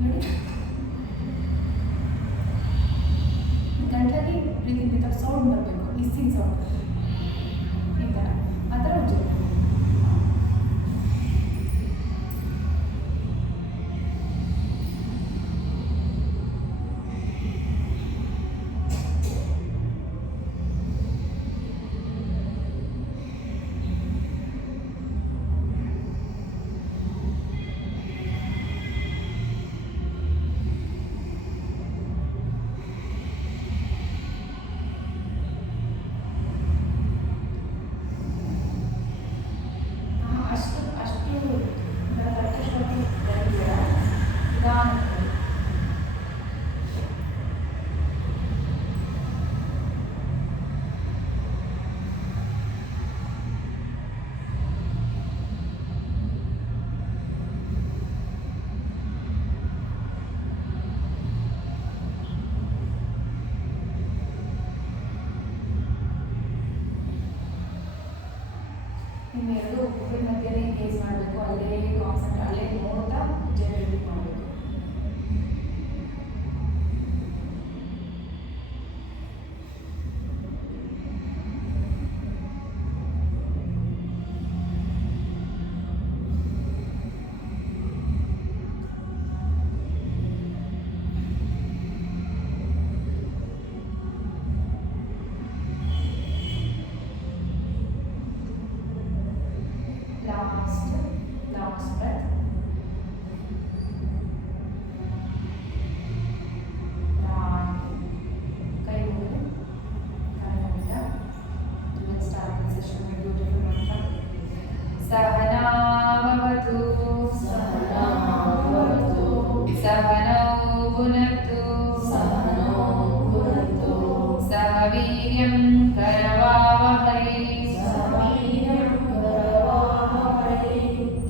ನೋಡಿ, ಗಂಟಲಲ್ಲಿ breathing without sound ಬರಬೇಕು, hissing sound ಈ ಥರ, ಆ ಥರ ಉಜ್ಜಬೇಕು. ಇನ್ನೆರಡು ಉಪ್ಪಿನ ಮಧ್ಯೆ ಗೇಸ್ ಮಾಡಬೇಕು, ಅಲ್ಲೇ ಕಾನ್ಸಂಟ್ರೇಟ್, ಅಲ್ಲೇ ನೋಡ್ತಾ ಜನರೇಟ್ ಮಾಡಬೇಕು. Last breath. ಕೈ ಮುಗಿದು let's start the session with beautiful mantra. Sahanavavatu Sahanau Bhunaktu Sahaviryam Karavavahai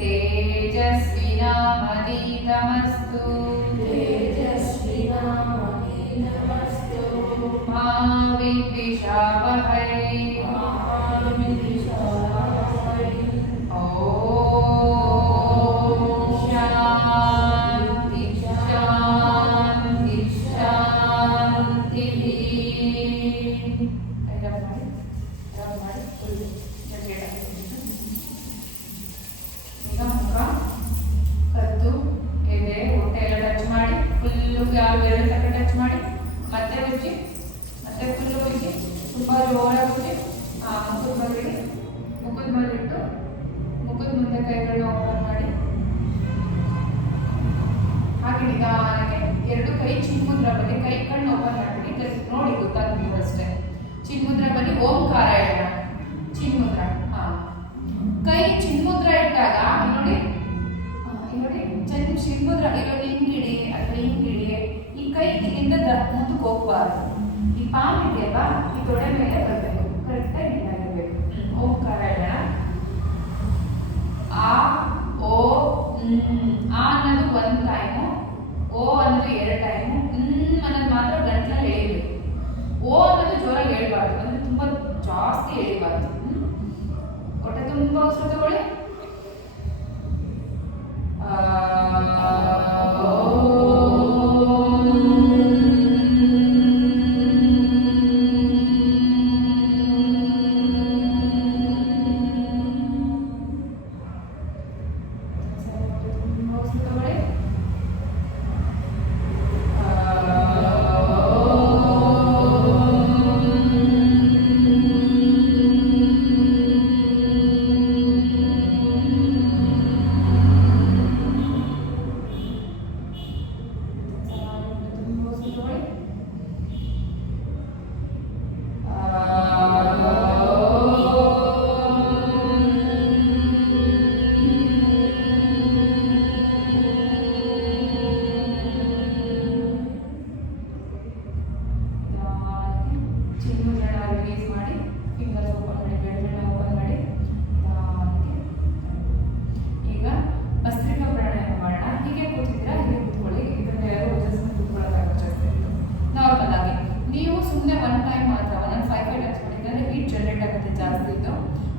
तेजस्विनामनीतमस्तु मा विद्विषावहै ॐ शान्ति शान्ति शान्तिः. ಈಗ ಮುಖ, ಕತ್ತು, ಎದೆ, ಹೊಟ್ಟೆ ಎಲ್ಲ ಟಚ್ ಮಾಡಿ, ಫುಲ್ಲು ಯಾರು ಎರಡು ತಕ್ಕ ಟಚ್ ಮಾಡಿ, ಮತ್ತೆ ಉಜ್ಜಿ, ಮತ್ತೆ ಫುಲ್ಲು ಉಜ್ಜಿ, ತುಂಬ ಜೋರಾಗಿ ಉಜ್ಜಿ. ಮುಖದ ಬದಿಗೆ, ಮುಖದ ಮೇಲಿಟ್ಟು ಮುಖದ ಮುಂದೆ ಕೈಗಳನ್ನ ಓಪನ್ ಮಾಡಿ, ಹಾಗೆ ನಿಧಾನಕ್ಕೆ ಎರಡು ಕೈ ಚಿನ್ಮುದ್ರ ಬನ್ನಿ, ಕೈ ಕಣ್ಣು ಓಪನ್ ಮಾಡ್ತೀನಿ, ಜಸ್ಟ್ ನೋಡಿ ಗೊತ್ತಾಗ್ತದೆ ಅಷ್ಟೇ. ಚಿನ್ಮುದ್ರ ಬನ್ನಿ, ಓಂಕಾರ ಹೇಳೋಣ. ಚಿನ್ಮುದ್ರ, ಕೈ ಚಿನ್ಮುದ್ರ ಇಟ್ಟಾಗ ನೋಡಿ, ನೋಡಿ ಚಿನ್ಮುದ್ರ ಇವಾಗ ಹಿಂಗಿಡಿ ಅಥವಾ ಹಿಂಗಿಡಿ. ಈ ಕೈ ಇಲ್ಲಿಂದ ಮುಂದಕ್ಕೆ ಹೋಗ್ಬಾರ್ದು. ಈ ಪಾಮ್ ಇದೆಯಲ್ವಾ, ಈ ತೊಡೆ ಮೇಲೆ ಬರಬೇಕು, ಕರೆಕ್ಟಾಗಿ ಇದಾಗಿರ್ಬೇಕು. ಓಂಕಾರ ಹೇಳೋಣ. ಆ, ಓ, ಆ ಅನ್ನೋದು ಒಂದು ಟೈಮು, ಓ ಅನ್ನೋದು ಎರಡು ಟೈಮು, ಅನ್ನೋದು ಮಾತ್ರ ಗಂಟಲಲ್ಲಿ ಎಳಿಬೇಕು. ಓ ಅನ್ನೋದು ಜೋರಾಗಿ ಹೇಳ್ಬಾರ್ದು, ಅಂದರೆ ತುಂಬ ಜಾಸ್ತಿ ಎಳಿಬಾರ್ದು. ಹೊಟ್ಟೆ ತುಂಬ ಉಸಿರು ತಗೊಳ್ಳಿ.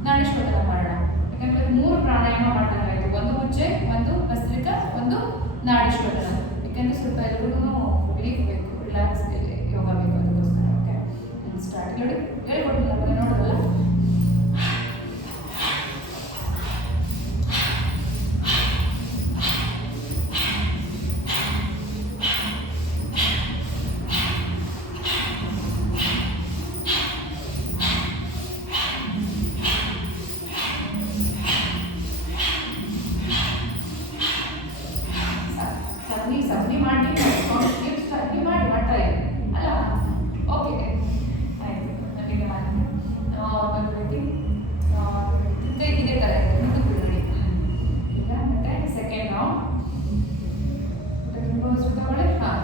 ನಾಡಿಶ್ವರ ಮಾಡೋಣ. ಯಾಕಂದ್ರೆ ಮೂರು ಪ್ರಾಣಾಯಾಮ ಮಾಡ್ದಂಗಾಯ್ತು, ಒಂದು ಉಜ್ಜೆ, ಒಂದು ಭಸ್ತ್ರಿಕಾ, ಒಂದು ನಾಡಿಶ್ವರ. ಯಾಕೆಂದರೆ ಸ್ವಲ್ಪ ಎಲ್ರಿಗೂ ರಿಲೀಫ್ ಬೇಕು, ರಿಲ್ಯಾಕ್ಸ್ ಯೋಗ ಬೇಕು, ಅದಕ್ಕೋಸ್ಕರ. ಓಕೆ, ಸ್ಟಾರ್ಟ್ ನೋಡಿ, ಹೇಳ್ಕೊಟ್ಟಿಲ್ಲ ಬರೀ ನೋಡೋದಲ್ಲ. ಸಗಣಿ ಮಾಡಿ ಸಗಣಿ ಮಾಡಿ ಮಾಡ್ತಾ ಇದೆ ಅಲ್ಲ. ಓಕೆ, ಆಯಿತು. ನನಗೆ ಮಾಡಿ ಇದೇ ಥರ ಇದೆ, ಮುಂದಕ್ಕೆ ಬಿಡಿ. ಈಗ ಮತ್ತೆ ಸೆಕೆಂಡ್ ನಾವು ತಗೊಳ್ಳಿ. ಹಾಂ,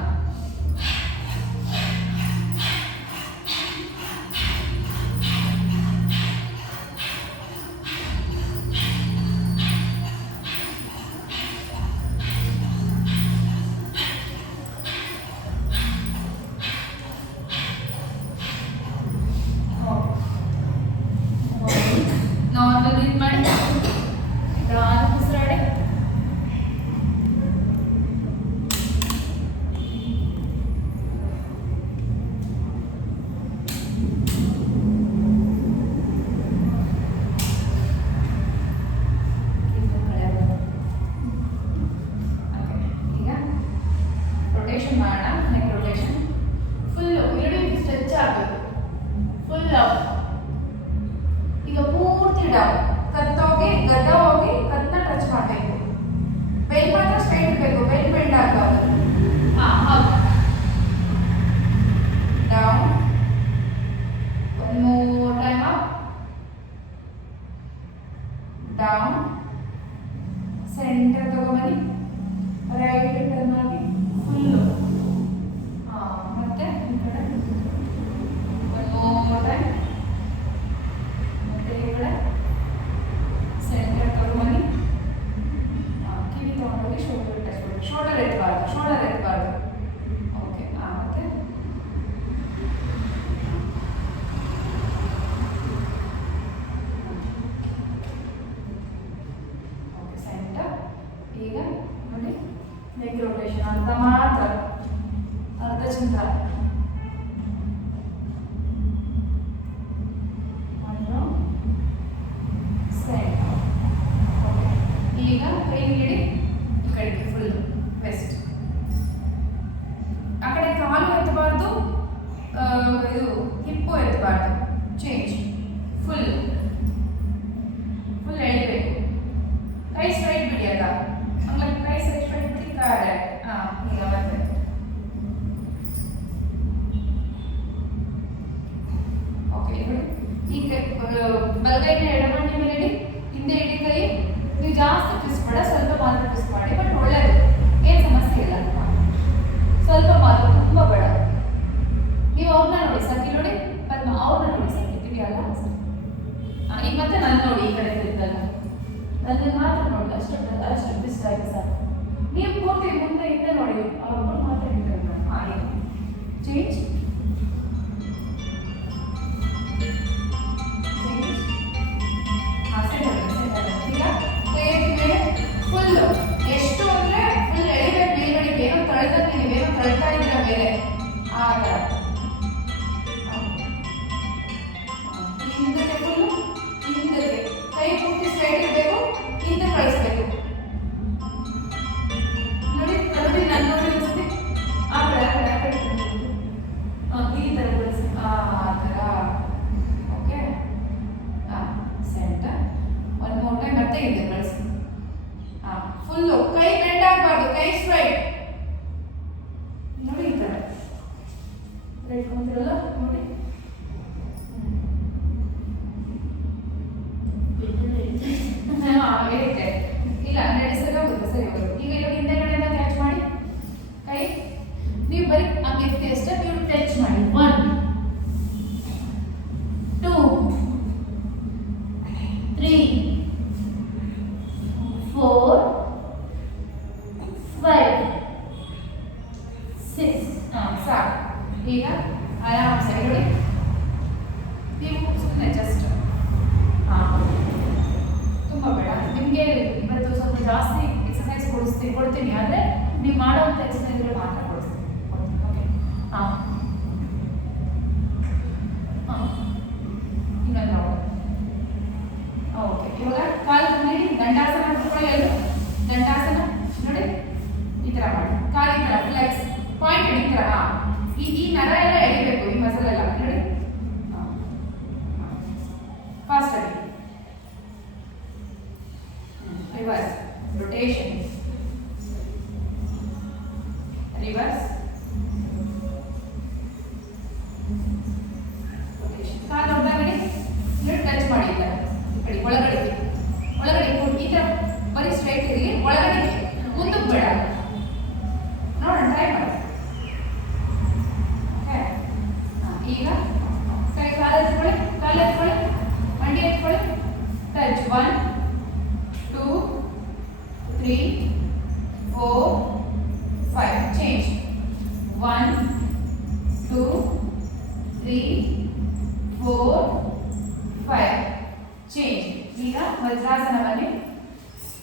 ನಾರ್ಮಲ್ ಬ್ರೀತ್ ಮಾಡಿ, ನಿಧಾನಕ್ಕೆ ಉಸಿರಾಡಿ. ಈಗ ರೊಟೇಷನ್ ಮಾಡೋಣ. ನೆಕ್ ರೊಟೇಷನ್ ಫುಲ್ಲು ಇಡೀ ಸ್ಟ್ರೆಚ್ ಆಗಬೇಕು, ಫುಲ್ ಅಪ್. ಈಗ ಪೂರ್ತಿ ಡೌನ್, ಕತ್ತೋಗಿ ಗಡ್ಡ ಹೋಗಿ ಕತ್ತನ್ನ ಟಚ್ ಮಾಡಬೇಕು. ಬೆಲ್ ಮಾತ್ರ ಸ್ಟ್ರೈಟ್ ಇರಬೇಕು, ಬೆಲ್ ಬೆಂಡ್ ಆಗಬಾರ್ದು. ಹಾಂ, ಹೌದು. Down, one more time up, down, center ತಗೊಂಬನ್ನಿ, ರೈಟ್ ಟರ್ನ್ ಆಗಿ ಫುಲ್ಲು. ಹಾಂ, ಮತ್ತೆ ಈ ಕಡೆ ಒನ್ ಮೋರ್ ಟೈಮ್, ಸೆಂಟರ್ ತಗೊಂಬನ್ನಿ, ಕಿವಿ ತಗೊಂಡೋಗಿ ಶೋಲ್ಡರ್ ಟಚ್ ಮಾಡಿ. ಶೋಲ್ಡರ್ ಎತ್ತಬಾರ್ದು, ಶೋಲ್ಡರ್ ಎತ್ತಬಾರ್ದು. ಓಕೆ, ಮತ್ತೆ ಓಕೆ ಸೆಂಟರ್. ಈಗ ನೋಡಿ, ನೆಕ್ ರೊಟೇಷನ್ ಅಂತ ಮಾತ್ರ, ಅರ್ಧ ಚಿಂತ. ಈಗ ಕೈ ಹಿಡಿ, ಈ ಕಡೆಗೆ ಫುಲ್ ವೆಸ್ಟ್. ಆ ಕಡೆ ಕಾಲು ಎತ್ತಬಾರ್ದು, ಇದು ಹಿಪ್ಪು ಎತ್ತಬಾರ್ದು. ಚೇಂಜ್, ಫುಲ್ ಫುಲ್ ಎಳಿಬೇಕು. ಕೈ ಸ್ಟ್ರೈಟ್ ಬಿಡಿ, ಅಲ್ಲ ಹಂಗಾಗಿ ಕೈ ಸ್ಟ್ರೈಟ್ ಬಿಡಿ, ಕಾಡೆ. ಹಾಂ, ಈಗ ಮತ್ತೆ ಓಕೆ. ಈಗ ಬಲಗೈನ ಎಡಗಣ್ಣೆ ಮೇಲೆ ಇಡಿ, ಹಿಂದೆ ಇಡಿ ಕೈ. ನೀವು ಜಾಸ್ತಿ ಟ್ವಿಸ್ಟ್ ಮಾಡ, ಸ್ವಲ್ಪ ಮಾತ್ರ ಟ್ವಿಸ್ಟ್ ಮಾಡಿ, ಬಟ್ ಒಳ್ಳೆಯದು, ಏನು ಸಮಸ್ಯೆ ಇಲ್ಲ. ಸ್ವಲ್ಪ ಮಾತ್ರ, ತುಂಬ ಬೇಡ. ನೀವು ಅವ್ರನ್ನ ನೋಡಿ, ಸತಿ ನೋಡಿ, ಪದ್ಮ ಅವ್ರನ್ನ ನೋಡಿ, ಸತಿ ಇದೆಯಲ್ಲ. ಈಗ ಮತ್ತೆ ನಾನು ನೋಡಿ, ಈ ಕಡೆ ಇದ್ದಲ್ಲ, ನನ್ನ ಮಾತ್ರ ನೋಡಿ, ಅಷ್ಟು ಟ್ವಿಸ್ಟ್ ಆಗಿ ಸರ್. ನೀವು ಪೂರ್ತಿ ಮುಂದೆ ಹಿಂದೆ ನೋಡಿ, ಅವ್ರು ಮಾತ್ರ ಹಿಂದೆ. ಹಾಗೆ ಚೇಂಜ್, ಫುಲ್ ಎಷ್ಟು ಅಂದ್ರೆ ಫುಲ್ ಎಳಿಬೇಕು ಮೇಲ್ಗಡೆಗೆ. ಏನೋ ತಳ್ದಂಗೆ, ನೀವೇನೋ ತಳ್ತಾ ಇದ್ದೀರ ಮೇಲೆ, ಆ ಥರ. ಹಿಂದಕ್ಕೆ ಫುಲ್ಲು, ಹಿಂದಕ್ಕೆ ಕೈ ಪೂರ್ತಿ ಸ್ಟ್ರೈಟ್ ಇರಬೇಕು, ಹಿಂದೆ ಕಳಿಸ್ಬೇಕು. ನೋಡಿ ನೋಡಿ, ನಾನು ನೋಡಿ ಅನಿಸುತ್ತೆ. ಆ ಕಡೆ ಆ ಕಡೆ ಈ ಥರ ಕಳಿಸಿ, ಆ ಥರ. ಓಕೆ, ಹಾಂ, ಸೆಂಟರ್. ಒನ್ ಮೋರ್ ಟೈಮ್, ಮತ್ತೆ ಹಿಂದೆ ಕಳಿಸಿ. ಫುಲ್ಲು ಕೈ ಬೆಂಡ್ ಆಗಬಾರ್ದು, ಕೈ ಸ್ಟ್ರೈಟ್. ನೋಡಿ ಈ ಥರ ಇಟ್ಕೊಂತಿರಲ್ಲ, ನೋಡಿ. ಇರುತ್ತೆ, ಇಲ್ಲ ನಡೆ ಸರಿ ಹೋಗುತ್ತೆ, ಸರಿ ಹೋಗುತ್ತೆ. ಈಗ ಇವಾಗ ಹಿಂದೆ ಕಡೆಯಿಂದ ಕ್ಯಾಚ್ ಮಾಡಿ ಕೈ. ನೀವು ಬರೀ ಹಂಗೆ ಎತ್ತಿ ಅಷ್ಟೇ, ನೀವು ಟಚ್ ಮಾಡಿ. 1 2 3 4 5 6. ಸಾಕು. ಈಗ ಆರಾಮ್ಸೆ ನೋಡಿ, ನೀವು ಸುಮ್ಮನೆ ಜಸ್ಟ್ ತುಂಬ ಬೇಡ. ನಿಮಗೆ ಇವತ್ತು ಸ್ವಲ್ಪ ಜಾಸ್ತಿ ಎಕ್ಸಸೈಸ್ ಕೊಡ್ತೀನಿ. ಕೊಡ್ತೀನಿ, ಆದರೆ ನೀವು ಮಾಡೋವಂಥ ಎಕ್ಸಸೈಸ್ ಇದ್ರೆ ಮಾತ್ರ ಕೊಡಿಸ್ತೀನಿ. ಓಕೆ, ಹಾಂ ಹಾಂ, ಇನ್ನೊಂದು ರೌಂಡ್. ಓಕೆ, ಇವಾಗ ಕಾಲು ಬಂದು ದಂಡಾಸನ ಮಾಡ್ಕೊಳ್ಳಿ. ಎಲ್ಲರೂ ದಂಡಾಸನ ನೋಡಿ, ಈ ಥರ ಮಾಡಿ. ಕಾಲು ಈ ಥರ ಫ್ಲೆಕ್ಸ್ ಪಾಯಿಂಟ್ ಈ ಥರ. ಈ ನರ ಎಲ್ಲ ಎಳಿಬೇಕು, ಈ ಮಸಲ್ ಎಲ್ಲ ನೋಡಿ. ಫಾಸ್ಟ್ ಆಗಿ ರಿವರ್ಸ್ ರೊಟೇಷನ್, ರಿವರ್ಸ್ ರೊಟೇಷನ್. ಕಾಲು ಹೊರಗಡೆ ಟಚ್ ಮಾಡಿ, ಈ ಥರ ಈ ಕಡೆ ಒಳಗಡೆ ಒಳಗಡೆ ಈ ಥರ ಬರೀ ಸ್ಟ್ರೈಟ್ ಇರಲಿ, ಒಳಗಡೆ ಮುಂದಕ್ಕೆ ಬೇಡ. ನೋಡೋಣ, ಟ್ರೈ ಮಾಡಿ. ಈಗ ಕೈ ಕಾಲು ಎತ್ಕೊಳ್ಳಿ, ಕಾಲು ಎತ್ಕೊಳ್ಳಿ, ಮಂಡಿ ಎತ್ಕೊಳ್ಳಿ, ಟಚ್. 1 2 3 4 5 ಚೇಂಜ್. 1 2 3 4 5 ಚೇಂಜ್. ಈಗ ವಜ್ರಾಸನ ಬನ್ನಿ,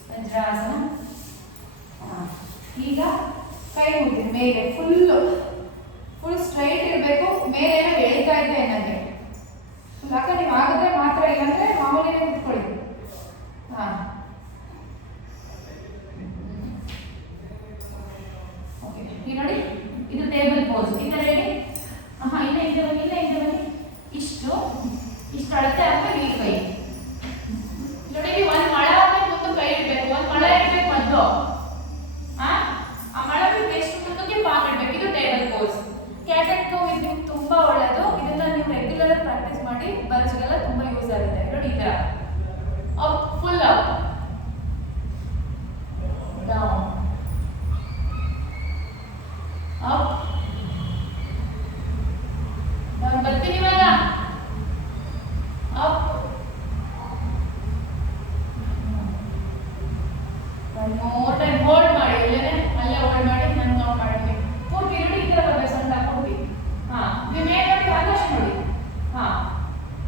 ವಜ್ರಾಸನ. ಈಗ ಕೈ ಮುಗಿದ ಮೇಲೆ ಫುಲ್ ಸ್ಟ್ರೈಟ್ ಇರಬೇಕು. ಮೇಲೆ ಏನೋ ಎಳಿತಾ ಇದೆ ನನಗೆ, ಯಾಕೆ ನೀವು ಆಗಿದ್ರೆ ಮಾತ್ರ, ಇಲ್ಲಾಂದ್ರೆ ಮಾಮೂಲಿನೇ ಕುತ್ಕೊಳ್ಳಿ. ಹಾಂ, ಓಕೆ. ಈಗ ನೋಡಿ, ಇದು ಟೇಬಲ್ ಪೋಸ್. ಈ ಥರ ಹೇಳಿ. ಹಾಂ, ಇಲ್ಲ ಹಿಂದೆ ಬನ್ನಿ, ಇಲ್ಲ ಹಿಂದೆ ಬನ್ನಿ. ಇಷ್ಟು ಅಳತೆ ಆದ್ಮೇಲೆ ಈ ಕೈ ನೋಡಿ. ನೀವು ಒಂದು ಮಳ ಆದ್ಮೇಲೆ ಮುಂದೆ ಕೈ ಇಡಬೇಕು, ಒಂದು ಮಳ ಇಡಬೇಕು ಮೊದಲು. ಆ ಮಳ ಬಿಟ್ಟು ನೆಕ್ಸ್ಟ್ ಮುಂದಕ್ಕೆ ಪಾಮ್ ಇಡಬೇಕು. ಇದು ಟೇಬಲ್ ಪೋಸ್. ಕ್ಯಾಟೆಟ್ ಪೋ ಇದು ತುಂಬಾ ಒಳ್ಳೆಯದು. ಇದನ್ನ ನೀವು ರೆಗ್ಯುಲರ್ ಪ್ರಾಕ್ಟೀಸ್ ಮಾಡಿ, ಬರಸಿಗೆಲ್ಲ ತುಂಬಾ ಯೂಸ್ ಆಗುತ್ತೆ. ನೋಡಿ, ಈ ತರ up, full up, down, up, down. ಬರ್ತೀನಿ ಇವಾಗ. Up, one more time hold ಮಾಡಿ. ಅಲ್ಲೇ ಹೋಲ್ಡ್ ಮಾಡಿ. ನಾನು ಕೌಂಟ್ ಮಾಡ್ತೀನಿ. ಪೂರ್ತಿ ನೋಡಿ, ಈ ಥರ ಬರಬೇಕು. ಸಣ್ಣ ಪೂರ್ತಿ. ಹಾಂ, ನೀವು ಮೇಲೆ ನೋಡಿ, ಆಕಾಶ ನೋಡಿ. ಹಾಂ,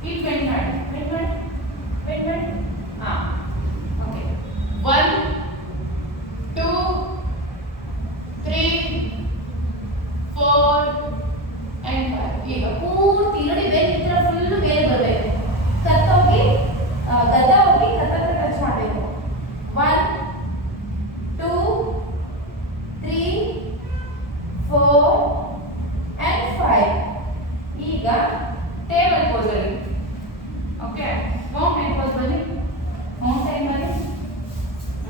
ಈಗ ವೆಂಟ್ ಮಾಡಿ, ವೆಂಟ್ ಮಾಡಿ, ವೆಂಟ್ ಮಾಡಿ. ಹಾಂ, ಓಕೆ. 1 2 3 4 and 5. ಈಗ ಪೂರ್ತಿ ನೋಡಿ, ಬೇರೆ ಈ ಥರ ಫುಲ್ಲು ಮೇಲೆ ಬರಬೇಕು. ಹೋಗಿ ಗದ್ದ ಹೋಗಿ ಕತ್ತ ಟಚ್ ಮಾಡಬೇಕು. 1 2 3 4 and 5. ಈಗ ಟೇಬಲ್ ಪೋಸ್ ಅಲ್ಲಿ. ಓಕೆ, ಮೌಂಟೇನ್ ಪೋಸ್ ಬನ್ನಿ, ಮೌಂಟೇನ್ ಬನ್ನಿ.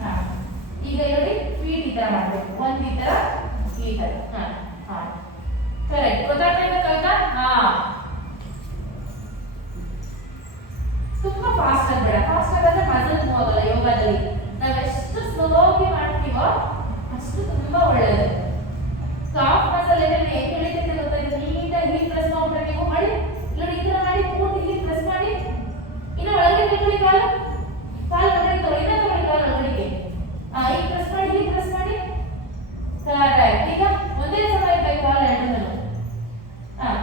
ಹಾಂ, ಈಗ ನೋಡಿ, ಫೀಟ್ ಈ ಥರ ಮಾಡಬೇಕು. ಒಂದು ಈ ಥರ, ಈ ಥರ. ಹಾಂ ಹಾಂ, ಕರೆಕ್ಟ್. ಗೊತ್ತಾಗ್ತಾ? ಹಾಂ, ತುಂಬಾ ಫಾಸ್ಟ್ ಆಗಬೇಡ. ಫಾಸ್ಟ್ ಆಗಾದ್ರೆ ಮಸಲ್ ಹೋಗಲ್ಲ. ಯೋಗದಲ್ಲಿ ನಾವೆಷ್ಟು ಸ್ಲೋಗಿ ಮಾಡ್ತೀವೋ ಅಷ್ಟು ತುಂಬಾ ಒಳ್ಳೆಯದು. ಸಾಫ್ಟ್ ಮಸಲ್ ಏನೇನು ಹೇಗೆ ಎಳಿತೈತೆ ಗೊತ್ತಾಯ್ತು. ನೀಟಾಗಿ ಹೀಟ್ ಪ್ರೆಸ್ ಮಾಡ್ಬಿಟ್ರೆ ನೀವು ಮಾಡಿ. ನೋಡಿ, ಈ ಥರ ಮಾಡಿ ಪೂರ್ತಿ ಹೀಟ್ ಪ್ರೆಸ್ ಮಾಡಿ. ಇನ್ನು ಒಳಗಡೆ ತಗೊಳ್ಳಿ, ಕಾಲು ಒಳಗಡೆ ತಗೊಳ್ಳಿ, ಇನ್ನೂ ತಗೊಳ್ಳಿ ಕಾಲು ಒಳಗಡೆಗೆ. ಹೀಟ್ ಪ್ರೆಸ್ ಮಾಡಿ, ಹೀಟ್ ಪ್ರೆಸ್ ಮಾಡಿ. ಕರೆಕ್ಟ್. ಈಗ ಒಂದೇ ಸಮ ಇರ್ಬೇಕು ಕಾಲು ಎರಡನ್ನೂ. ಹಾಂ,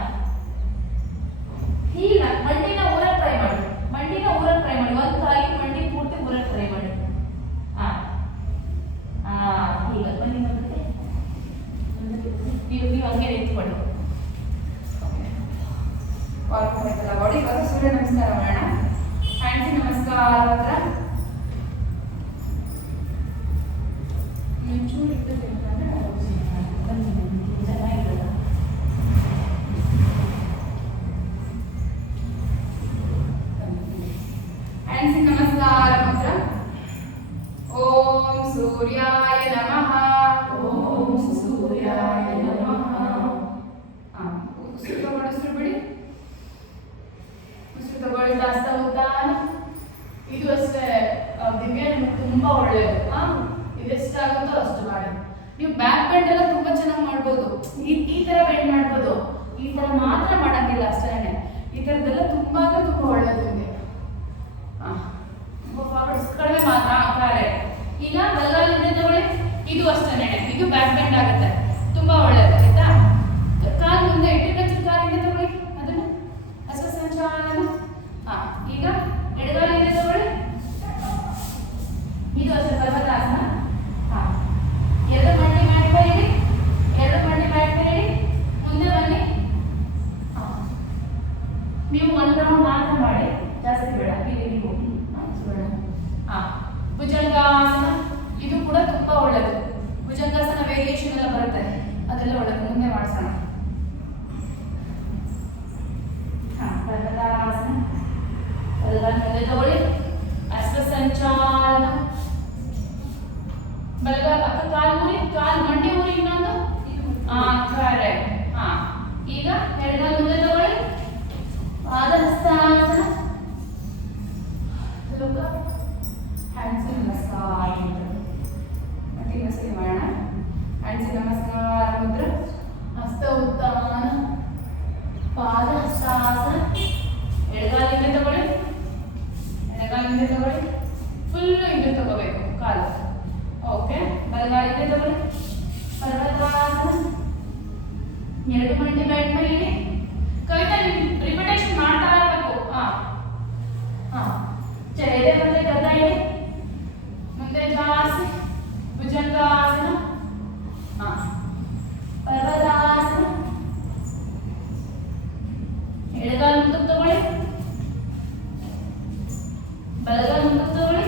ಹೀಲ ಮಂಡಿನ ಊರಕ್ಕೆ ಟ್ರೈ ಮಾಡಿ. ಮಂಡಿನ ಊರಕ್ಕೆ ಟ್ರೈ ಮಾಡಿ. ಒಂದು ಕಾಲಿಗೆ ಮಂಡಿ ಪೂರ್ತಿ ಊರಕ್ಕೆ ಟ್ರೈ ಮಾಡಿ. ಹಾಂ ಹಾಂ, ಈಗ ಬನ್ನಿ ಮುಂದಕ್ಕೆ. ನೀವು ಹಂಗೆ ನಿಂತ್ಕೊಳ್ಳಿ. ವಾರ್ಮ್ ಆಯ್ತಲ್ಲ ಬಾಡಿ. ಇವಾಗ ಸೂರ್ಯ ನಮಸ್ಕಾರ ಮಾಡೋಣ. ಹ್ಯಾಂಡ್ಸಿ ನಮಸ್ಕಾರ ಹತ್ರ ಚೂರು ಇರ್ತದೆ ಚೆನ್ನಾಗಿರಲ್ಲ. ಹ್ಯಾಂಡ್ಸಿ ನಮಸ್ಕಾರ ಹತ್ರ. ಓಂ ಸೂರ್ಯಾಯ ನಮಃ. ಓಂ ಸೂರ್ಯಾಯ ನಮಃ. ಉಸಿರು ಬಿಡಿ. ಉಸಿರು ತಗೊಳ್ಳಿ ಜಾಸ್ತಿ ಉದ್ದಾನ. ಇದು ಅಷ್ಟೇ ದಿವ್ಯ, ನಿಮ್ಗೆ ತುಂಬಾ ಒಳ್ಳೆಯದು. ಇದೆಷ್ಟಾಗುತ್ತೋ ಅಷ್ಟು ಮಾಡಿ. ನೀವು ಬ್ಯಾಕ್ ಬೆಂಡ್ ಎಲ್ಲ ತುಂಬಾ ಚೆನ್ನಾಗಿ ಮಾಡ್ಬೋದು. ಈ ತರ ಬೆಂಡ್ ಮಾಡ್ಬೋದು. ಈ ತರ ಮಾತ್ರ ಮಾಡಂಗಿಲ್ಲ ಅಷ್ಟೇನೆ. ಈ ತರದೆಲ್ಲ ತುಂಬಾ ಅಂದ್ರೆ ತುಂಬಾ ಒಳ್ಳೆಯದು ನಿಮಗೆ. ಕಡಿಮೆ ಮಾತ್ರ ಕಾರ್ಯ. ಈಗ ಬಲಗಾಲಿಂದ ತಗೊಳ್ಳಿ. ಇದು ಅಷ್ಟೇನೆ, ಇದು ಬ್ಯಾಕ್ ಬೆಂಡ್ ಆಗುತ್ತೆ. ತುಂಬಾ ಒಳ್ಳೆಯದು, ಆಯ್ತಾ? ಕಾಲು ಮುಂದೆ ಇಟ್ಟಿನ ಕಾಲಿಂದ ತಗೊಳ್ಳಿ. ಅದನ್ನು ಹಸ ಸಂಚಾಲನ. ಈಗ ಎಡಗಾಲಿಂದ ತಗೊಳ್ಳಿ. ಇದು ಅಷ್ಟೇ ಪರ್ವತಾಸನ. ಅದೆಲ್ಲ ಒಳಗೆ ಮುಂದೆ ಮಾಡಿಸೋಣ. ಪರ್ವತಾಸನ. ಬಲಗಾಲ ಮುಂದೆ ತಗೊಳ್ಳಿ. ಅಶ್ವ ಸಂಚಾಲನ. ಬಲಗಾಲ ಅಕ್ಕ ಕಾಲು ಊರಿ, ಕಾಲು ಮಂಡಿ ಊರಿ ಇನ್ನೊಂದು. ಕರೆಕ್ಟ್. ಈಗ ಎಡಗಾಲ ಮುಂದೆ ತಗೊಳ್ಳಿ. ಪಾದಹಸ್ತಾಸನ. ಹ್ಯಾಂಡ್ಸ್ ನಮಸ್ಕಾರ ಮುದ್ರ. ಮತ್ತೆ ಇನ್ನೊಂದ್ಸರಿ ಮಾಡೋಣ. ಹ್ಯಾಂಡ್ಸ್ ನಮಸ್ಕಾರ ಮುದ್ರ. ಹಸ್ತ ಉತ್ಥಾನ. ಪಾದಹಸ್ತಾಸನ. ಎಡಗಾಲ ಹಿಂದೆ ತಗೊಳ್ಳಿ. ಎಡಗಾಲ ಹಿಂದೆ ತಗೊಳ್ಳಿ. ಫುಲ್ಲು ಹಿಂದೆ ತಗೋಬೇಕು ಕಾಲು. ಓಕೆ. ಬಲಗಾಲ ಹಿಂದೆ ತಗೊಳ್ಳಿ. ಪರ್ವತಾಸನ. ಎರಡು ಮಂಡಿ ಬ್ಯಾಟ್ ಮೇಲೆ ಇಡಿ. ಕವಿತಾ ರಿಪಿಟೇಷನ್ ಮಾಡ್ತಾ ಇರಬೇಕು. ಎದೆ ಮುಂದೆ ಗದ್ದ ಇಡಿ. ಮುಂದೆ ಜಾಸ್ತಿ ಭುಜಂಗಾಸನ. ಪರ್ವತಾಸನ. ಎಡಗಾಲ ಮುಂದಕ್ಕೆ ತಗೊಳ್ಳಿ. ಬಲಗಾಲ ಮುಂದಕ್ಕೆ ತಗೊಳ್ಳಿ.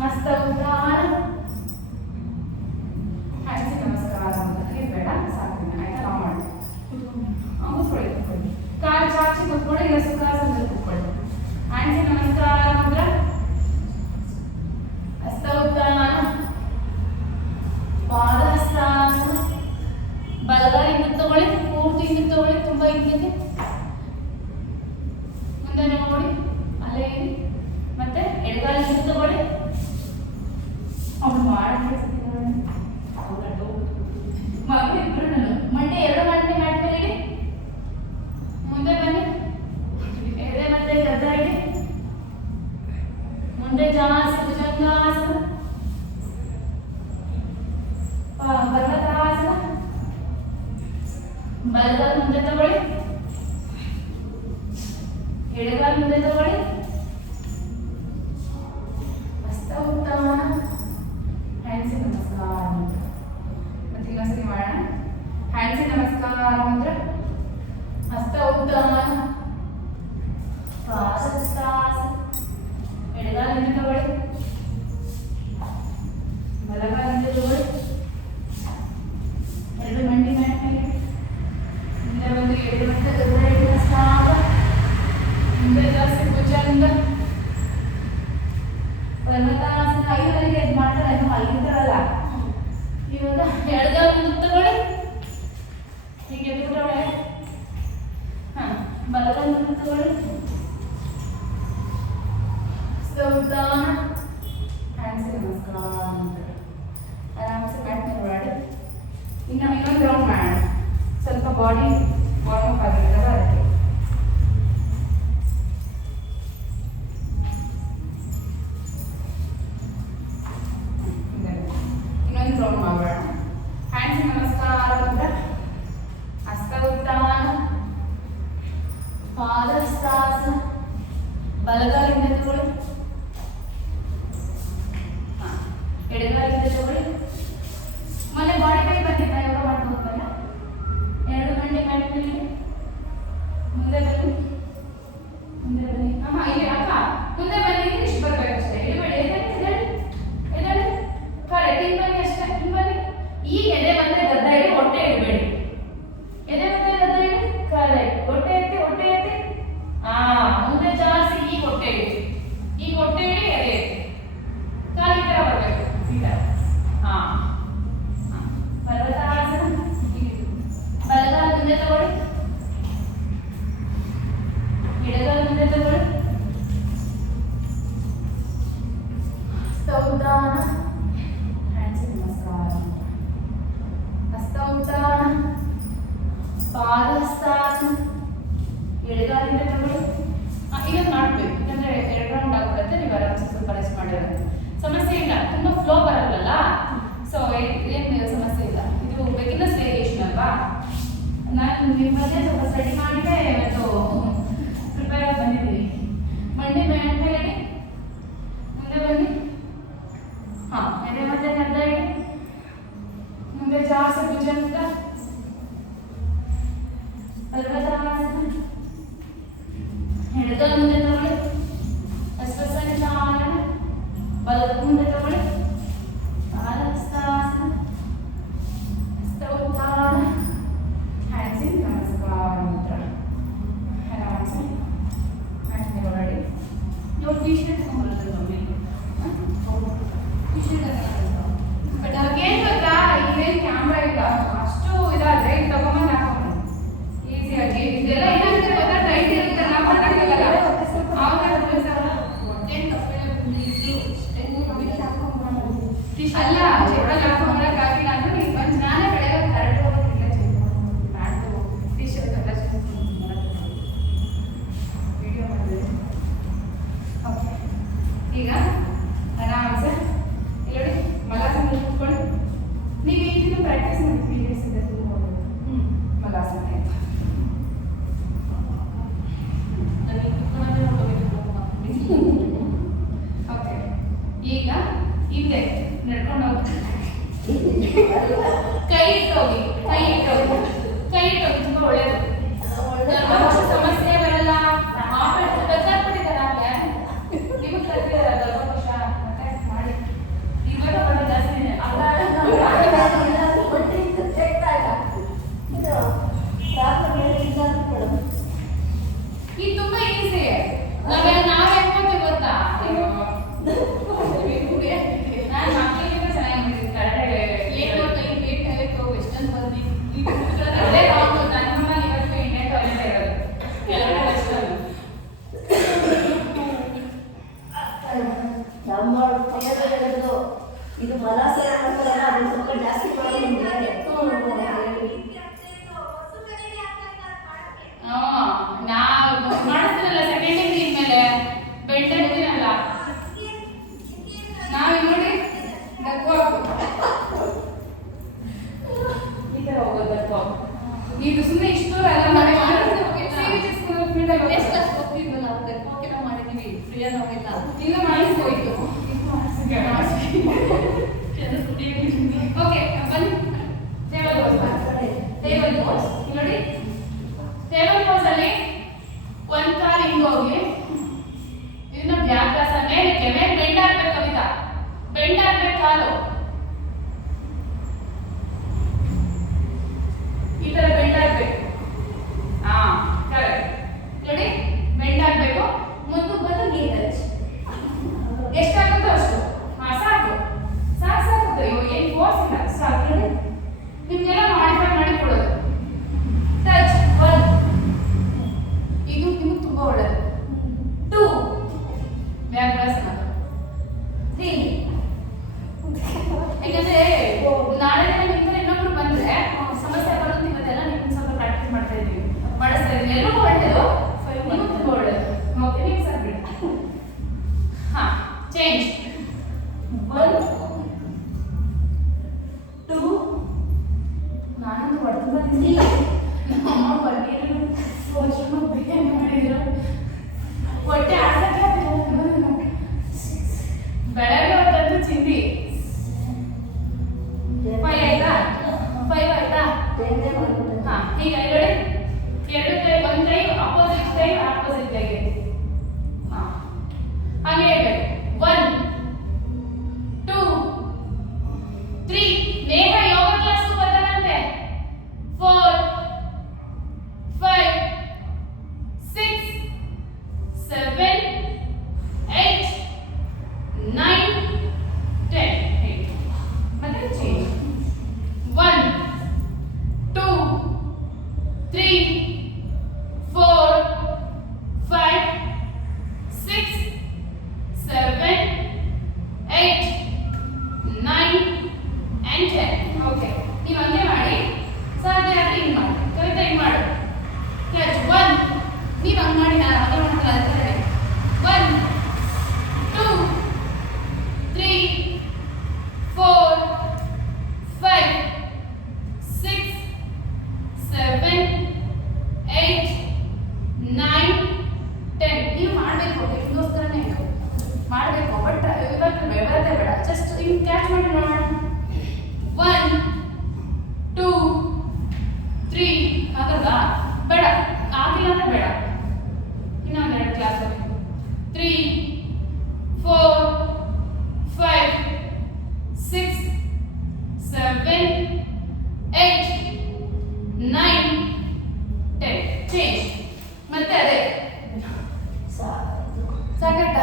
ಹಸ್ತ ಉತ್ಥಾನ. ಹ್ಯಾಂಡ್ಸ್ ನಮಸ್ಕಾರ ಬೇಡ, ಸಾಕು ಆಯ್ತಾ. ನಾವು ಮಾಡಿ ಕೂತ್ಕೊಳ್ಳಿ. ಕಾಲು ಚಾಚಿ ಕೂತ್ಕೊಳ್ಳಿ, ಇಲ್ಲ ಸುಖಾಸನದಲ್ಲಿ ಕೂತ್ಕೊಳ್ಳಿ. ಹ್ಯಾಂಡ್ಸ್ ನಮಸ್ಕಾರ ಮುದ್ರ. ಹಸ್ತ ಉತ್ಥಾನ. ಪಾದಹಸ್ತಾಸನ. ಬಲಗಾಲ ಹಿಂದಕ್ಕೆ ತಗೊಳ್ಳಿ. ಪೂರ್ತಿ ಹಿಂದಕ್ಕೆ ತಗೊಳ್ಳಿ, ತುಂಬಾ ಹಿಂದಕ್ಕೆ. ಮುಂದೆ ನೋಡಿ, ಅಲ್ಲೇ ಇರಿ. ಮತ್ತೆ ಎಡಗಾಲ ಹಿಂದಕ್ಕೆ ತಗೊಳ್ಳಿ. ಅವ್ರು ಮಾಡಿ ಮಂಡೆ ಎರಡು ಮಂಡೆ ಮ್ಯಾಟ್ ಮೇಲೆ ಇಡಿ. ಮುಂದೆ ಬನ್ನಿ. ಎದೆ ಮತ್ತೆ ಗದ್ದ ಇಡಿ. ಮುಂದೆ ಜಾಸ್ತಿ ಭುಜಂಗಾಸನ. ಪರ್ವತಾಸನ. ಬಲಗಾಲ ಮುಂದೆ ತಗೊಳ್ಳಿ. ಎಡಗಾಲ ಮುಂದೆ ತಗೊಳ್ಳಿ. ಹಸ್ತ ಉತ್ಥಾನ. ಹ್ಯಾಂಡ್ಸ್ ನಮಸ್ಕಾರ ಮುದ್ರ. ಮತ್ತೆ ಇನ್ನೊಂದ್ಸರಿ ಮಾಡೋಣ. ಹ್ಯಾಂಡ್ಸ್ ನಮಸ್ಕಾರ ಮುದ್ರ. ಹಸ್ತ ಉತ್ಥಾನ. ಪಾದಹಸ್ತಾಸನ. ಎಡಗಾಲ ಹಿಂದೆ ತಗೊಳ್ಳಿ. ಬಲಗಾಲ ಹಿಂದೆ ತಗೊಳ್ಳಿ. ಎರಡು ಮಂಡಿ ಮ್ಯಾಟ್ ಮೇಲೆ. ಮುಂದೆ ಬಂದು ಎರಡು ಮತ್ತೆ ಗದ್ದ ಇಡಿ. ಸಾಗ. ಮುಂದೆ ಜಾಸ್ತಿ ಭುಜಂಗ. ಪರ್ವತಾಸನ. ಐದರಿಗೆ ಇದು ಮಾಡ್ತಾರೆ, ಮಲಗಿರ್ತಾರಲ್ಲ. ಇವಾಗ ಎಡಗಾಲ ಮುಂದಕ್ಕೆ ತಗೊಳ್ಳಿ. ಹೀಗೆ ಎದ್ಬಿಟ್ಟವಳೆ. ಬಲಗಾಲ ಮುಂದಕ್ಕೆ ತಗೊಳ್ಳಿ. ಉತ್ಥಾನ. ಹ್ಯಾಂಡ್ಸ್ ನಮಸ್ಕಾರ ಮುದ್ರ. ಆರಾಮ್ಸೆ ಮ್ಯಾಟ್ ಮೇಲೆ ಓಡಾಡಿ. ಇನ್ನು ಇನ್ನೊಂದು ರೌಂಡ್ ಮಾಡೋಣ. ಸ್ವಲ್ಪ ಬಾಡಿ ವಾರ್ಮ್ ಅಪ್ ಆಗಿರ್ತದೆ ಅದಕ್ಕೆ. ಇನ್ನೊಂದು ರೌಂಡ್ ಮಾಡೋಣ. ಹ್ಯಾಂಡ್ಸ್ ನಮಸ್ಕಾರ ಮುದ್ರ. ಹಸ್ತ ಉತ್ಥಾನ. ಪಾದಹಸ್ತಾಸನ. ಬಲಗಾಲ ಹಿಂದೆ ತಗೊಳ್ಳಿ. ಎಡಗಾಲ ಹಿಂದೆ ತಗೊಳ್ಳಿ. ಮೊನ್ನೆ ಬಾಡಿ ಪೈ ಬಂದಿದ್ದ ಯೋಗ ಮಾಡ್ತಾ ಹೋಗ್ತಲ್ಲ. ಎರಡು ಮಂಡಿ ಮ್ಯಾಟ್ ಮೇಲೆ ಇಡಿ. ಮುಂದೆ ಬನ್ನಿ. ಮುಂದೆ ಬನ್ನಿ. ಇಲ್ಲಿ ಅಕ್ಕ ಮುಂದೆ ಬನ್ನಿ. ಇಷ್ಟು ಬರ್ಬೇಕಷ್ಟೇ. ಇಡಬೇಡಿ. ಎದಳಿ ಎದಳಿ. ಕರೆಕ್ಟ್. ಹಿಂಗೆ ಬನ್ನಿ ಅಷ್ಟೇ. ಹಿಂಗೆ ಬನ್ನಿ. ಈಗ ಎದೆ ಬಂದ್ರೆ ಗದ್ದ ಇಡಿ. ಹೊಟ್ಟೆ ಇಡಬೇಡಿ. ಎದೆ ಬಂದ್ರೆ ಗದ್ದ ಇಡಿ. ಕರೆಕ್ಟ್. ಹೊಟ್ಟೆ ಎತ್ತಿ, ಹೊಟ್ಟೆ ಎತ್ತಿ. ಮುಂದೆ ಜಾಸ್ತಿ. ಈಗ ಹೊಟ್ಟೆ ಇಡಿ. ಈಗ ಹೊಟ್ಟೆ ಇಡಿ, ಎದೆ ಎತ್ತಿ. ಕಾಲು ಈ ಥರ ಬರಬೇಕು. ಈ ಥರ. ಪರ್ವತಾಸನ. ಬಲಗಾಲ ಮುಂದೆ ತಗೊಳ್ಳಿ. ಎಡಗಾಲ ಮುಂದೆ ತಗೊಳ್ಳಿ. ಹಸ್ತ ಉತ್ಥಾನ. ಹ್ಯಾಂಡ್ಸ್ ನಮಸ್ಕಾರ. ಹಸ್ತ ಉತ್ಥಾನ. ಪಾದಹಸ್ತಾಸನ. ಎಡಗಾಲ ಹಿಂದೆ ತಗೊಳ್ಳಿ. ಇದನ್ನು ಮಾಡಬೇಕು, ಯಾಕಂದ್ರೆ 2 ರೌಂಡ್ ಆಗ್ಬಿಡುತ್ತೆ. ನೀವು ಆರಾಮ್ಸೆ ಸ್ವಲ್ಪ ರೆಸ್ಟ್ ಮಾಡಿರೋದು ಸಮಸ್ಯೆ ಇಲ್ಲ. ತುಂಬ ಫ್ಲೋ ಬರಲ್ಲ. ಸೊ ಏನು ಸಮಸ್ಯೆ ಇಲ್ಲ. ಇದು ಬಿಗಿನರ್ಸ್ ವೇರಿಯೇಷನ್ ಅಲ್ವಾ. ನಾನು ನಿಮ್ಮನ್ನೇ ಸ್ವಲ್ಪ ಸ್ಟಡಿ ಮಾಡಿದೆ ಇವತ್ತು ಪ್ರಿಪೇರ್ ಆಗಿ ಬಂದಿದ್ದೀನಿ. ಮಂಡಿ ಮ್ಯಾಟ್ ಮೇಲೆ ಇಡಿ. ಮುಂದೆ ಬನ್ನಿ. ಎದೆ ಮತ್ತೆ ಗದ್ದ ಇಡಿ. ಮುಂದೆ ಜಾಸ್ತಿ ಭುಜಂಗ. ಪರ್ವತಾಸನ. ಎಡಗಾಲ ಮುಂದೆ ತಗೊಳ್ಳಿ. ಹಸ್ತ ಸಂಚಾಲನ. ಬಲಗಾಲ ಮುಂದೆ ತಗೊಳ್ಳಿ. ಪಾದಹಸ್ತಾಸನ. ಜೇಬಲ್ಲಿ ಹಾಕೊಂಡು ಬರೋಕ್ಕಾಗಿಲ್ಲ ಅಂದ್ರೆ ನೀವು ಬಂದು ನಾನೇ ಬೆಳಗ್ಗೆ ಕರೆಕ್ಟ್ ಹೋಗೋದಿಲ್ಲ ಮಾಡ್ತು ಟಿ ಶರ್ಟ್ ಎಲ್ಲ ವಿಡಿಯೋ ಮಾಡಿದೆ. ಓಕೆ, ಈಗ ಆರಾಮ್ಸೆ ನೋಡಿ ಮಲಾಸನ ಕೂತ್ಕೊಂಡು ನೀವು ಇದನ್ನು ಪ್ರಾಕ್ಟೀಸ್ ಮಾಡಿ ಪೀರಿಯಡ್ಸ್ ಇದೆ ಮಲಾಸನ ಆಯ್ತು. ಓಕೆ, ಈಗ ಹಿಂದೆ ನಡ್ಕೊಂಡು ಹೋಗಿ ಕೈ ಇಟ್ಟೋಗಿ ತುಂಬ ಒಳ್ಳೇದು. ಸಮಸ್ಯೆ ಬರಲ್ಲ. ಗೊತ್ತಾಗ್ಬಿಟ್ಟಿದ್ದಾರೆ ನಿಮಗೆ ಕಲ್ತಿದ್ದಾರೆ ಗರ್ಭಕೋಶ ಮಾಡಿ ಇವಾಗ ಬರೋ ಜಾಸ್ತಿನೇ ಇದು ತುಂಬಾ ಈಸಿ. ನಾವ್ ಹೆಂಗ್ ಗೊತ್ತಾ, ನಾನು ಮಕ್ಕಳಿಗಿಂತ ಚೆನ್ನಾಗಿ ಮಾಡಿದ್ದೀನಿ ಕರೆಕ್ಟಾಗಿ. ವೆಸ್ಟರ್ನ್ ಬಂದು ನನ್ನ ಇವತ್ತು ಇಂಡಿಯನ್ ಟಾಯ್ಲೆಟ್ ಇರೋದು ಕೆಳಗಡೆ ವೆಸ್ಟರ್ನ್. ಇದು ಮಲಾಸೆ ಸ್ವಲ್ಪ ಜಾಸ್ತಿ ನಾವು ಮಾಡಿಸ್ತೀನಲ್ಲ ಸೆಕೆಂಡ್ ಇಂಜಿನ್ ಮೇಲೆ ಬೆಂಡ್ ಇಡ್ತೀನಲ್ಲ ನಾವು ನೋಡಿ ಈ ಥರ ಹೋಗೋದು ದಕ್ಕು. ಇದು ಸುಮ್ಮನೆ ಇಷ್ಟು ದೂರ ಎಲ್ಲ ಮಾಡಿ ಮಾಡಿದೀವಿ ಫ್ರೀಯಾಗಿ ನಾವೆಲ್ಲ ಈಗ ಮಾಡಿಸ್ಬೋಯ್ತು. ಓಕೆ, ಬನ್ನಿ ಟೇಬಲ್ ಪೋಸ್ ನೋಡಿ. ಟೇಬಲ್ ಪೋಸ್ ಅಲ್ಲಿ ಒಂದ್ ಕಾಲು ಹಿಂಗೋಗಿ ಇದನ್ನ ವ್ಯಾಕಾಸ ಮೇಲಕ್ಕೆ ಮೇಲೆ ಬೆಂಡ್ ಆಗ್ಬೇಕು. ಕವಿತಾ ಬೆಂಡ್ ಆಗ್ಬೇಕು ಕಾಲು ಈ ತರ ಬೆಂಡ್ ಆಗ್ಬೇಕು. ಹಾ ಕರೆಕ್ಟ್ ನೋಡಿ, ಬೆಂಡ್ ಆಗ್ಬೇಕು. ಮುಂದಕ್ಕೆ ಬಂದು ನೀ ಟಚ್ ಎಷ್ಟಾಗುತ್ತೋ ಅಷ್ಟು. ಹಾ ಸಾಕು ಸಾಕು ಸಾಕು. ಏನು ಫೋರ್ಸ್ ಇಲ್ಲ, ಸಾಕು ನೋಡಿ. ನಿಮ್ಗೆಲ್ಲ ಮಾಡಿಫೈ ಮಾಡಿ ಕೊಡೋದು. ಟಚ್ 1, ಇದು ನಿಮಗೆ ತುಂಬಾ ಒಳ್ಳೆಯದು. 2 ವ್ಯಾಘ್ರಾಸನ. 3 ಯಾಕಂದ್ರೆ ನಾಳೆ ನಿಮ್ಗೆ ಇನ್ನೊಬ್ರು ಬಂದ್ರೆ ಸಮಸ್ಯೆ ಬರೋದು. ಇವತ್ತೆಲ್ಲ ನಿಮ್ಗೆ ಸ್ವಲ್ಪ ಪ್ರಾಕ್ಟೀಸ್ ಮಾಡ್ತಾ ಇದ್ದೀವಿ, ಮಾಡಿಸ್ತಾ ಇದ್ದೀವಿ. ಎಲ್ಲರಿಗೂ ಒಳ್ಳೇದು, ನಿಮಗೂ ತುಂಬಾ ಒಳ್ಳೇದು. ಓಕೆ, ನೀವು ಸರ್ ಬಿಡಿ. ಹಾ ಚೇಂಜ್. 1 2 ನಾನಂತೂ ಹೊಡೆದು ಬಂದಿಲ್ಲ. ನಮ್ಮ ಪನ್ನೀರು ವರ್ಷನು ಬಿರಿಯಾನಿ ಮಾಡಿದ್ರು. ಹೊಟ್ಟೆ ಆಸಕ್ಕೆ ಬೆಳಗ್ಗೆ ಹೊತ್ತಂತೂ ಚಿಂದಿ. 5 ಆಯ್ತಾ? 5 ಆಯ್ತಾ? ಹಾ, ಈಗ ನೋಡಿ, ಎರಡು ಕೈ ಒಂದು ಕೈ ಆಪೋಸಿಟ್ ಕೈಗೆ. ಹಾ ಹಾಗೆ ಹೇಳ್ಬೇಕು. 1 2 3 ನೇಹ ಯೋಗ ಕ್ಲಾಸ್ಗೂ ಬರ್ತಾನಂತೆ. 4 5 6 7 8 9 10. ಮತ್ತೆ ಚೇಂಜ್. 1 2 3 4 5 6 7 8 9 and 10. ಓಕೆ, ನೀವು ಹಂಗೆ ಮಾಡಿ. ಸಾಧ್ಯ ಆದರೆ ಹಿಂಗೆ ಮಾಡಿ. ಕವಿತಾ ಹಿಂಗೆ ಮಾಡು. ಕ್ಯಾಚ್. 1 ನೀವು ಹಂಗೆ ಮಾಡಿ. ನಾನು ಹಾಗೆ ಮಾಡ್ತಾರೆ. 1 2 3 4 5 6 7 8 9 10. ನೀವು ಮಾಡಬೇಕು, ಇದಕ್ಕೋಸ್ಕರನೇ ಇದು ಮಾಡಬೇಕು. ಬಟ್ ಇವತ್ತು ಬರದೇ ಬೇಡ, ಜಸ್ಟ್ ಹಿಂಗೆ ಕ್ಯಾಚ್ ಮಾಡಿ ನೋಡೋಣ. 1 2 3 ಆಗಲ್ವಾ? ಬೇಡ, ಆಗಿಲ್ಲ ಅಂದ್ರೆ ಬೇಡ. ಇನ್ನೊಂದು 2 ಕ್ಲಾಸ್ 3 4 5 6 7 8 9 10. ಚೇಂಜ್. ಮತ್ತೆ ಅದೇ ಸಾಕಟ್ಟ.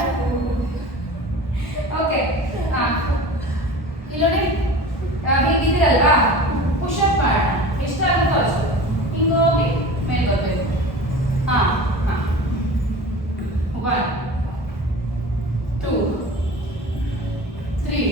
ಓಕೆ, ಹಾ ಇಲ್ಲಿ ನೋಡಿ, ಹೀಗಿದ್ದೀರಲ್ವಾ, ಪುಷಪ್ ಮಾಡೋಣ. ಎಷ್ಟಾಗುತ್ತೋ ಅಷ್ಟು ಹಿಂಗೋಗಿ ಮೇಲೆ ಬರಬೇಕು. ಹಾ ಹಾ 1 2 3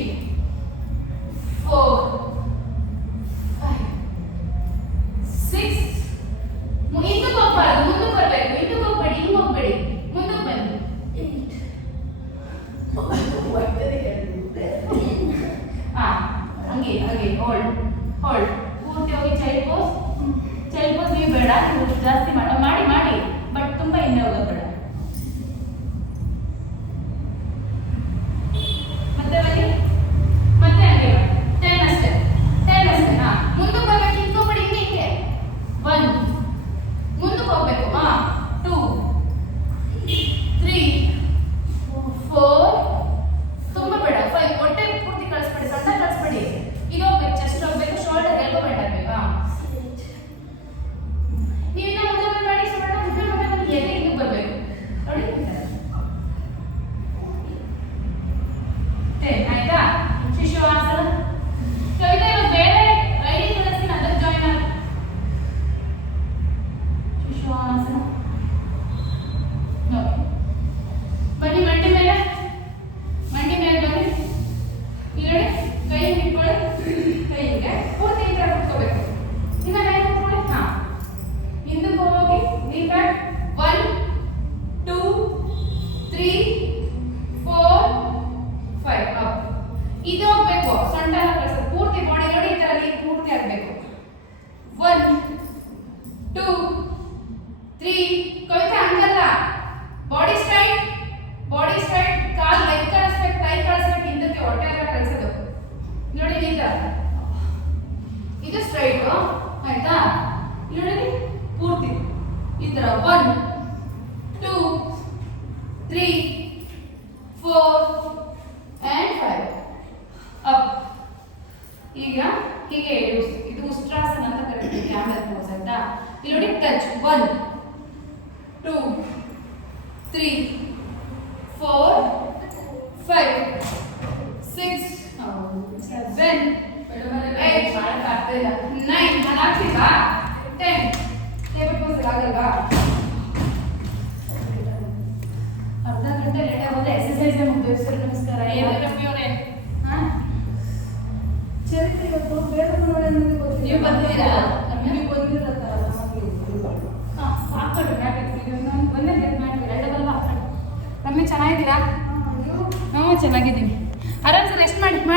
ಹಾಗೆ ಹೋಲ್ಡ್ ಹೋಲ್ಡ್ ಪೂರ್ತಿ ಹೋಗಿ ಚೈಲ್ಡ್ ಪೋಸ್ ನೀವು ಬೇಡ, ನೀವು ಜಾಸ್ತಿ ಮಾಡಿ ಮಾಡಿ ಬಟ್ ತುಂಬ ಹಿಂದೆ ಹೋಗೋದು ಬೇಡ. ಮತ್ತೆ ಬನ್ನಿ, ಮತ್ತೆ ಹಾಗೆ 10 ಅಷ್ಟೇ ಮುಂದಕ್ಕೆ ಹೋಗ್ಬೇಕು, ಹಿಂದ್ಕೋಬೇಡಿ, ಹಿಂಗೆ 1 ಮುಂದಕ್ಕೆ ಹೋಗ್ಬೇಕು, 2 3 4 ತುಂಬ ಬೇಡ 5 ಹೊಟ್ಟೆ ಪೂರ್ತಿ ಕಳಿಸ್ಬೇಡಿ, ಸಣ್ಣ ಕಳಿಸ್ಬೇಡಿ, ಇದು ಹೋಗ್ಬೇಕು, ಚೆಸ್ಟ್ ಹೋಗ್ಬೇಕು, ಶೋಲ್ಡರ್ ಎಲ್ಬೋ ಬೆಂಡ್ ಆಗ್ಬೇಕಾ. ನೀವಿನ್ನ ಮುಂದೆ ಮಾಡಿ ಸಣ್ಣ ಮುದ್ದೆ ಮಾಡಿ ಎದೆ ಹಿಂದಕ್ಕೆ ಬರಬೇಕು ನೋಡಿ. 10 ಆಯ್ತಾ? ಶಿಶುವಾಸನ ಕವಿತೆ ಬೇರೆ ರೈಡಿಂಗ್ ಕಳಿಸ್ತೀನಿ, ಅದಕ್ಕೆ ಜಾಯಿನ್ ಆಗಿ ಶಿಶುವಾಸನ. ಓಕೆ ಬನ್ನಿ, ಮಂಡಿ ಮೇಲೆ ಬನ್ನಿ, ಇಲ್ಲಿ ನೋಡಿ, ಕೈ ಇಟ್ಕೊಳ್ಳಿ, ಕೈಗೆ ಪೂರ್ತಿ ಈ ಥರ ಕುತ್ಕೋಬೇಕು. ಈಗ ಕೈ ಕುತ್ಕೊಳ್ಳಿ, ಹಿಂದಕ್ಕೆ ಹೋಗಿ ನೀ ಬ್ಯಾಕ್ 1 2 3 4 5 ಅಪ್. ಇದು ಹೋಗ್ಬೇಕು, ಸೊಂಟ ಕಳಿಸೋದು ಪೂರ್ತಿ ಬಾಡಿ ನೋಡಿ, ಈ ಥರ ಪೂರ್ತಿ ಆಗಬೇಕು. 1 2 3 ಕವಿತೆ ಹಂಗಲ್ಲ, ಬಾಡಿ ಸ್ಟ್ರೈಟ್ ಕಾಲ್ ಲೆಗ್ ಕಳಿಸ್ಬೇಕು, ಕೈ ಕಳಿಸ್ಬೇಕು, ಹಿಂದಕ್ಕೆ ಹೊಟ್ಟೆ ಎಲ್ಲ ಕಳಿಸೋದು ನೋಡಿ, ಈ ಥರ ಇದು ಸ್ಟ್ರೈಟ್ ಆಯ್ತಾ. ನೋಡಿ ಪೂರ್ತಿ ಈ ಥರ 1 2 3 4 and 5 ಅಪ್. ಈಗ ಹೀಗೆ ಇದು ಉಷ್ಟ್ರಾಸನ ಅಂತ ಕರೀತೀವಿ, ಕ್ಯಾಮೆರಾ ಪೋಸ್ ಆಯ್ತಾ. ಇಲ್ಲಿ ನೋಡಿ ಟಚ್ 1 2 3 4 5 6 7 8 9 ಹಾಕ್ತಿಲ್ವಾ 10 ಟೇಬಲ್ ಪೋಸ್ ಆಗಲ್ವಾ. ಅರ್ಧ ಗಂಟೆ ಲೇಟ್ ಆಗೋದು ಎಕ್ಸರ್ಸೈಸ್ ಮುಗಿದು. ಸರಿ ನಮಸ್ಕಾರ. ಏನು ರಮ್ಯ ಅವರೇ, ಚರಿತ್ರೆ ಇವತ್ತು ಬೇಡ ನೋಡಿ ಅನ್ನೋದು ಗೊತ್ತಿಲ್ಲ. ನೀವು ಬಂದಿದ್ದೀರಾ? ನೀವು ಬಂದಿರತ್ತಲ್ಲ ಹಾಕ್ಕೊಡ್ರಿ ಮ್ಯಾಟ್ ನಾನು ಬಂದೇ ಮ್ಯಾಟ್ ಎರಡಲ್ಲ ಹಾಕ್ಕೊಡಿ. ರಮ್ಯ ಚೆನ್ನಾಗಿದ್ದೀರಾ? ಹ್ಞೂ ಚೆನ್ನಾಗಿದ್ದೀವಿ. ಆರಾಮ್ಸೆ ರೆಸ್ಟ್ ಮಾಡೋಣ.